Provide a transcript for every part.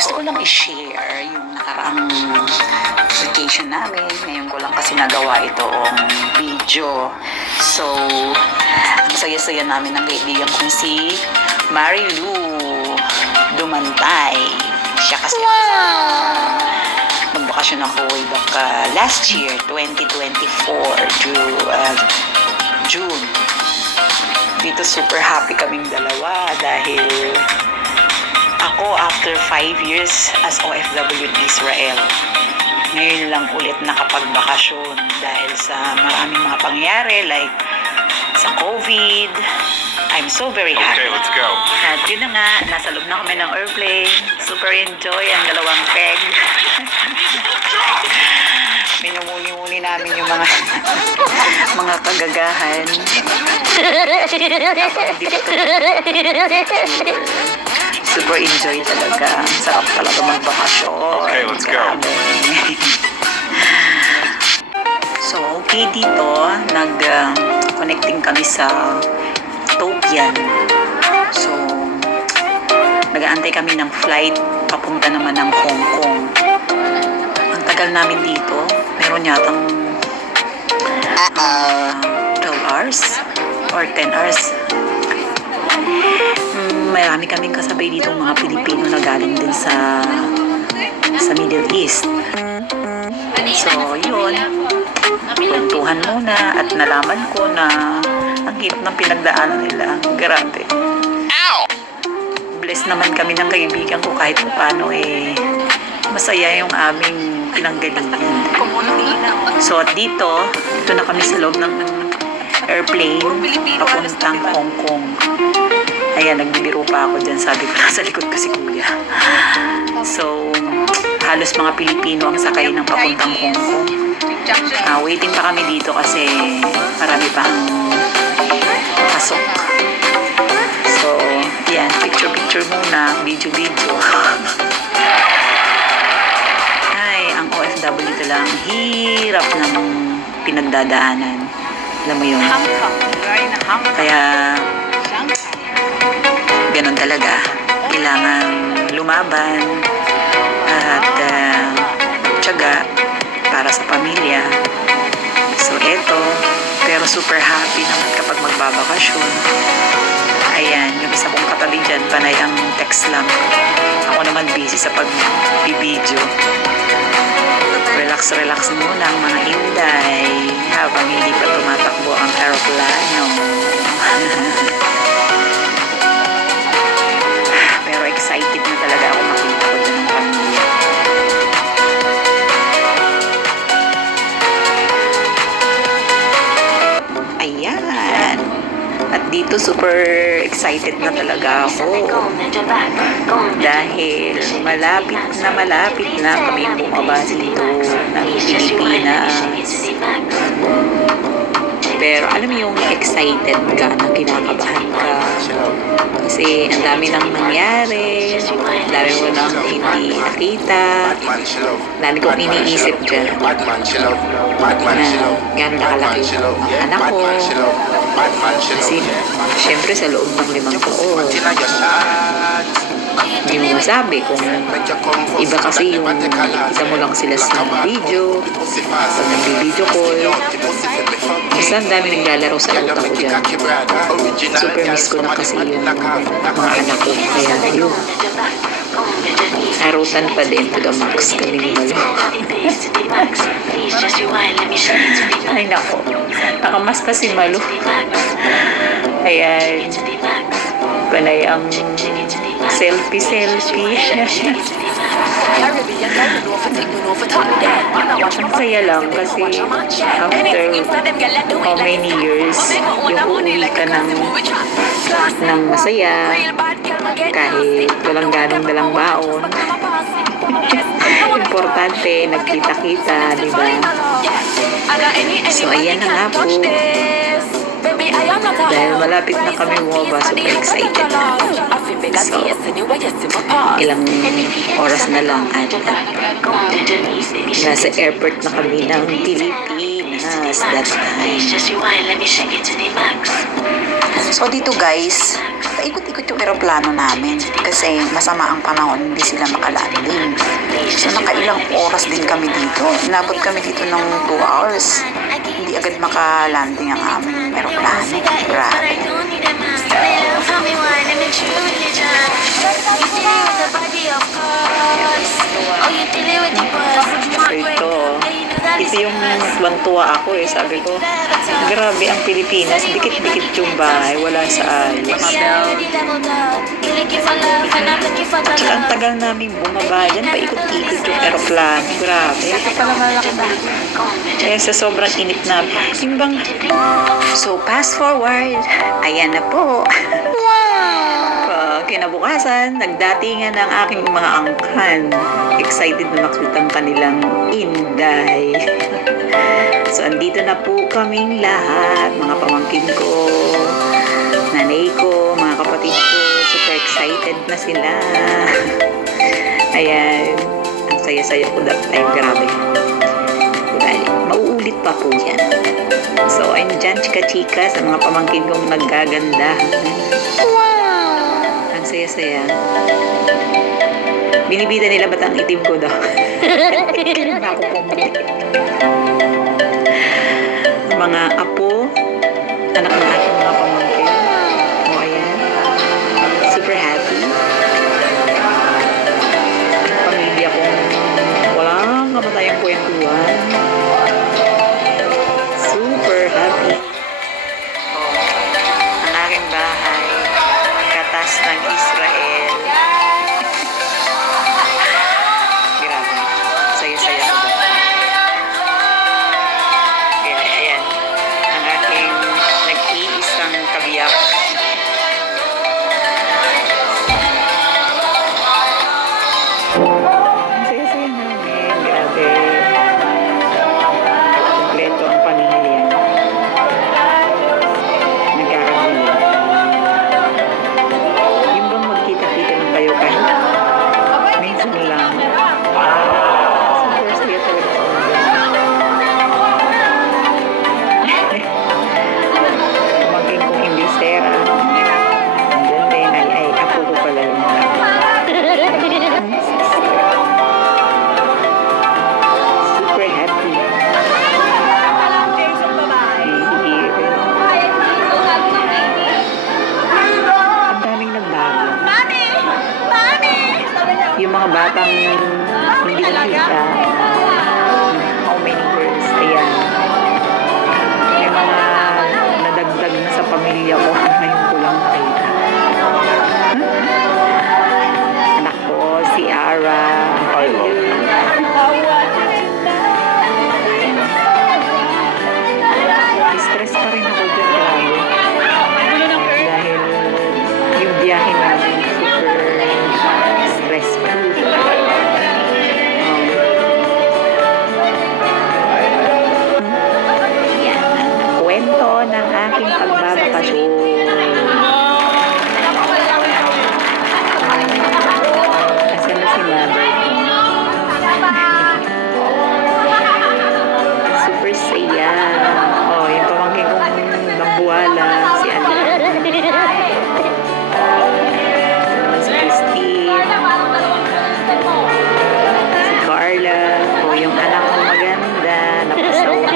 Gusto ko lang i-share yung nakaraang vacation namin. Ngayon ko lang kasi nagawa itong video. So, ang saya-saya namin ng kaibigan kong si Marilu Dumantay. Siya kasi magbakasyon ako way back last year, 2024, June. Dito super happy kaming dalawa dahil ako after 5 years as OFW in Israel, ngayon lang ulit nakapagbakasyon dahil sa maraming mga pangyayari like sa COVID. I'm so very happy. Okay, let's go. At yun na nga, nasa loob na kami ng airplane. Super enjoy ang dalawang peg. Minumuni-muni namin yung mga mga kagagahan. Super enjoy talaga. Sarap talaga magbakasyon. Okay, let's go. So, okay dito. Nag-connecting kami sa Ethiopian. So, nag-aantay kami ng flight papunta naman ng Hong Kong. Ang tagal namin dito. Meron yatang 12 hours or 10 hours. Marami kaming kasabay dito mga Pilipino na galing din sa Middle East. So, yun. Kwentuhan muna at nalaman ko na ang hirap ng pinagdaanan nila. Grabe. Bless naman kami ng kaibigan ko kahit paano masaya yung aming pinanggalingan. So, at dito na kami sa loob ng airplane papuntang Hong Kong. Ayan, nagbibiro pa ako dyan. Sabi ko, nasa likod ko si Kuya. So, halos mga Pilipino ang sakay ng papuntang Hong Kong. Waiting pa kami dito kasi marami pang pasok. So, yan, picture-picture muna, video-video. Ay, ang OFW talagang hirap ng pinagdadaanan. Alam mo yun? Kaya, ganun talaga. Kailangan lumaban at tiyaga para sa pamilya. So, eto. Pero super happy naman kapag magbabakasyon. Ayan, yung isa kong katabi dyan, panay ang text lang. Ako naman busy sa pag-video. Relax muna ang mga inday habang hindi pa tumatakbo ang aeroplano. Pero excited na talaga ako makita ko dyan ng pamilya. Ayan. At dito super excited na talaga ako dahil malapit na kami bumaba dito ng Pilipinas. Pero alam mo yung excited ka na kinakabahan ka kasi ang dami nang nangyari, ang dami mo nang hindi nakita, ang dami kong iniisip dyan na gano'n nakalaki yung mga anak ko kasi syempre sa loob ng 5 taon hindi mo masabi kung iba kasi yung kita mo lang sila sa video pag nag-video call. Basta ang dami naglalaro sa utak ko dyan. Super miss ko na kasi yung mga anak ko. Kaya yun, harutan pa din to the max kami ni Malo. Ay nako, nakamas pa si Malo. Ayan, panay ang selfie. Ang saya lang kasi after how many years yung uuwi ka ng masaya kahit walang ganong dalang baon. Importante, nagkita-kita, diba? So, ayan na nga po. Dahil malapit na kami bumaba, super excited na. So, ilang oras na lang at nasa airport na kami ng Pilipinas that time. So, dito guys, paikot-ikot yung eroplano namin kasi masama ang panahon, hindi sila makalanding. So nakailang oras din kami dito. Inabot kami dito ng 2 hours. Hindi agad makalanding ang aming eroplano. Grabe. Ito yung bantuwa ako eh. Sabi ko, grabe ang Pilipinas. Dikit-dikit yung bahay. Wala sa ayos. Tsaka ang tagal namin bumaba dyan. Paikot-ikot yung aeroplano. Grabe. Ito pala malaki ba? Eh, sa sobrang init na. Yung bang... So, fast forward. Ayan na po. Kinabukasan, nagdatingan ang aking mga angkan. Excited na makita ang kanilang inday. So, andito na po kaming lahat. Mga pamangkin ko, nanay ko, mga kapatid ko. Super excited na sila. Ayan. Ang saya-saya ko that time. Grabe. Diba? Mauulit pa po yan. So, andyan chika-chika sa mga pamangkin kong naggaganda. Ang saya-saya. Binibida nila ba't ang itim ko daw? Kailan ako pumunti? Mga apo, anak ng aking mga pamangkin. O, ayan. Super happy. Pamilya kong walang kamatayang kwentuhan. Super happy. O, ang aking bahay. Katas ng Israel. Grabe. Saya-saya ko ba? Kaya, ayan. Ang aking nag-iisang kabiyak. Ang saya-saya namin. Grabe. Kompleto ang pamilya. Nagkakagulo. Yung bang magkita-kita na kayo kahit minsan lang. Super saya talaga ako. Pamangkin kong Inglesera. Andyan din. Ay, ako ko pala yung super happy. Ang daming nagbago. Yung mga batang hindi ko nakita. How many years? Ayan. May mga nadagdag na sa pamilya ko. Ngayon ko lang nakita. Anak ko, si Ara. Hello. Stress pa rin ako dyan. Grabe. Dahil yung biyahe namin super stressful. Yan ang kwento ng aking pagbabakasyon. Asan na si mother? Super saya. Oh, yung pamangkin kong bambuala, si Alan. Si Christine. Si Carla. O, yung anak kong maganda. Napasawa.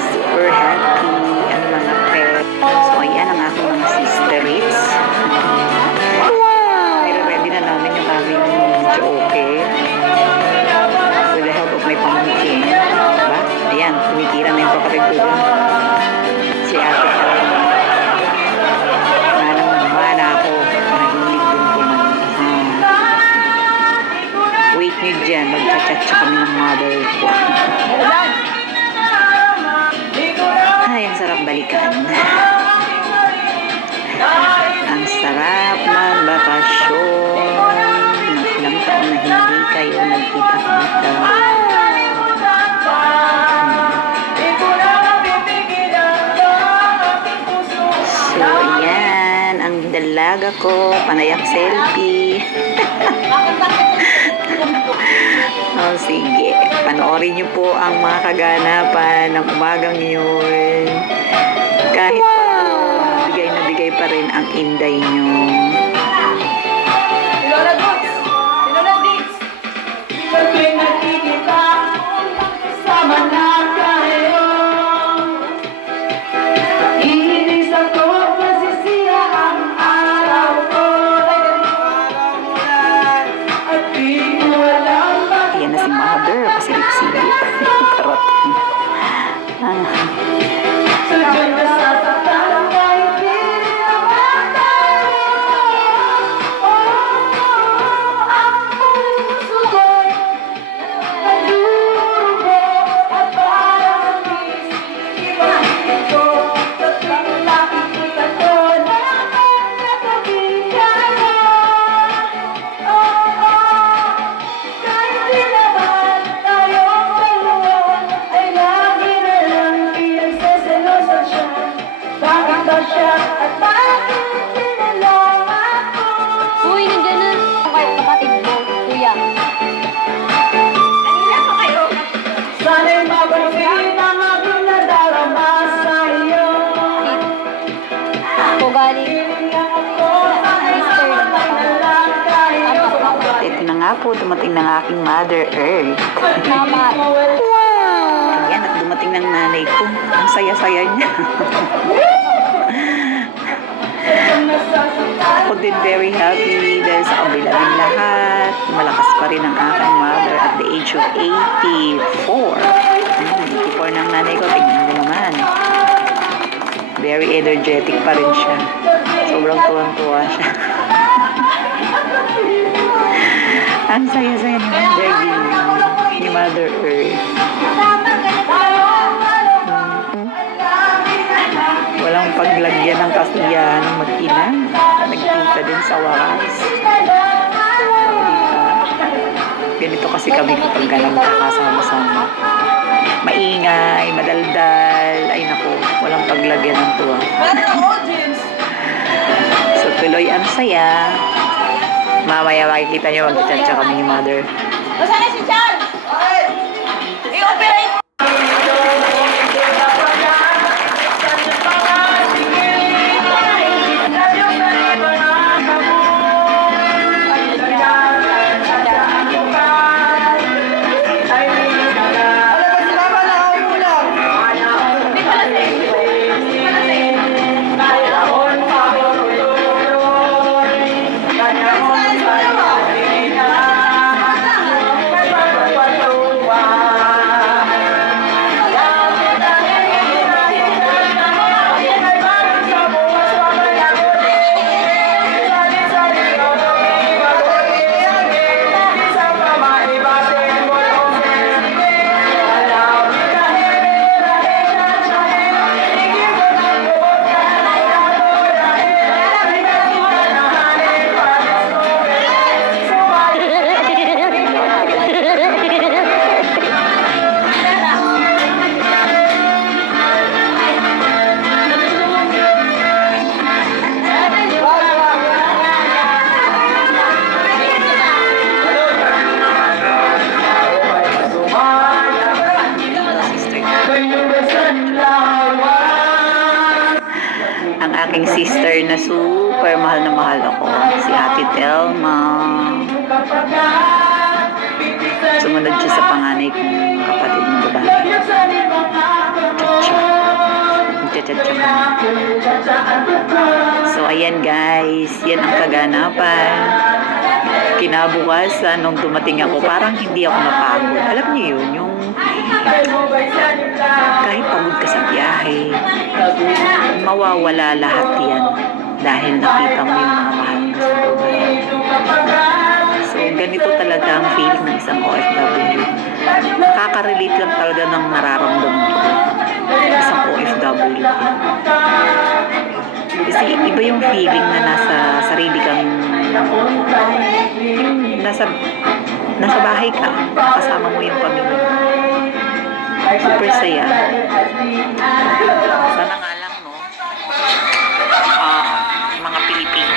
Super happy. Ang mga pet. So, ayan ang aking mga sisterates. Nire-ready na namin yung aming joke. With the help of my pamangkin. Diba? Ayan, tumitira na yung kapatid ko dun. Si ate Helena. Manang-mana ako. Nahilig dun kumanta. Wait nyo dyan. Magchat-chat kami ng mother ko. Ay, ang sarap balikan. Ang sarap magbakasyon. Ilang taon na hindi kayo nagkita-kita. So, ayan. Ang dalaga ko. Panayang selfie. Oh, sige. Panoorin niyo po ang mga kaganapan ng umagang yun. Kahit pa pa rin ang Inday nyo. Lola Goods! Lola Goods! Pagka'y nakikita, sama na tayo. Iinis ako, masisira ang araw ko. At di ko alam bakit Ayan na si Mother, pasilip-silip. Karot. sadyang nasasaktan kahit di naman tayo. Ang puso ko'y nagdurugo at parang isip ko. Sa tuwing nakikita ko na nagkakabigan mo. Kahit di naman tayong dalawa ay lagi na lang pinagseselosan siya. Bakit ba siya at bakit di na lang ako? Uy, nandiyan na. Kayo kapatid mo, kuya. Kanina pa kayo. Sana'y mapansin ang aking nadarama sa'yo. Ako galing. Piling lang ako, sana'y mamatay na lang kahit Papa. Ito na nga po, dumating ng aking Mother Earth. Mama. Ayan, at dumating ng nanay ko. Ang saya-saya niya. Ako din very happy dahil sa kabila ng lahat, malakas pa rin ang aking mother at the age of 84. 84 ng nanay ko, tingnan mo naman. Very energetic pa rin siya. Sobrang tuwang-tuwa siya. Ang saya-saya ni Mother ni Mother Earth. Walang paglagyan ng kasiyahan ng mag-ina. Nagkita din sa wakas. Ganito kasi kami kapag nagkakasama-sama. Maingay, madaldal. Ay naku, walang paglagyan ng tuwa. So tuloy ang saya. Mamaya makikita nyo mag-chat kami ni Mother. Nasaan na si Charles? I-operate! Ang aking sister na super mahal na mahal ako, si Ate Telma. Sumunod siya sa panganay kong kapatid ng babae. Chacha kami. So ayan guys, yan ang kaganapan. Kinabukasan nung dumating ako, parang hindi ako napagod. Alam niyo yun, yung kahit pagod ka sa biyahe, mawawala lahat yan dahil nakita mo yung mga mahal mo sa buhay. So ganito talaga ang feeling ng isang OFW. Nakaka-relate lang talaga ng nararamdaman ko. Isang OFW. Kasi iba yung feeling na nasa sarili kang nasa bahay ka, kasama mo yung pamilya. Super saya. Sana nga lang, no? Mga Pilipino,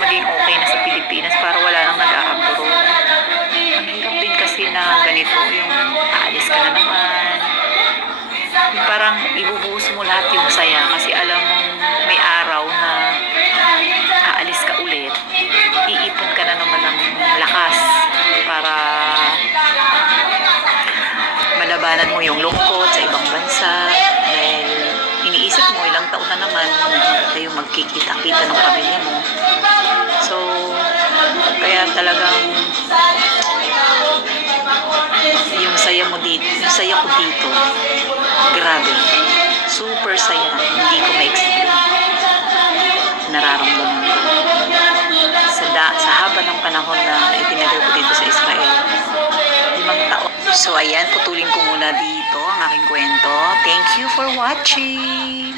maging okay na sa Pilipinas para wala nang nag-aabro. Ang hirap din kasi na ganito, yung aalis ka na naman. Yung parang ibubuhos mo lahat yung saya kasi alam yung lungkot sa ibang bansa dahil iniisip mo ilang taon na naman na kayo magkikita-kita ng pamilya mo. So, kaya talagang yung saya mo dito, yung saya ko dito, grabe. Super saya. Hindi ko ma-explain. Nararamdaman ko. Sa haba ng panahon na itinagal ko dito sa Israel. 5 taon. So, ayan, putulin ko muna dito ang aking kwento. Thank you for watching.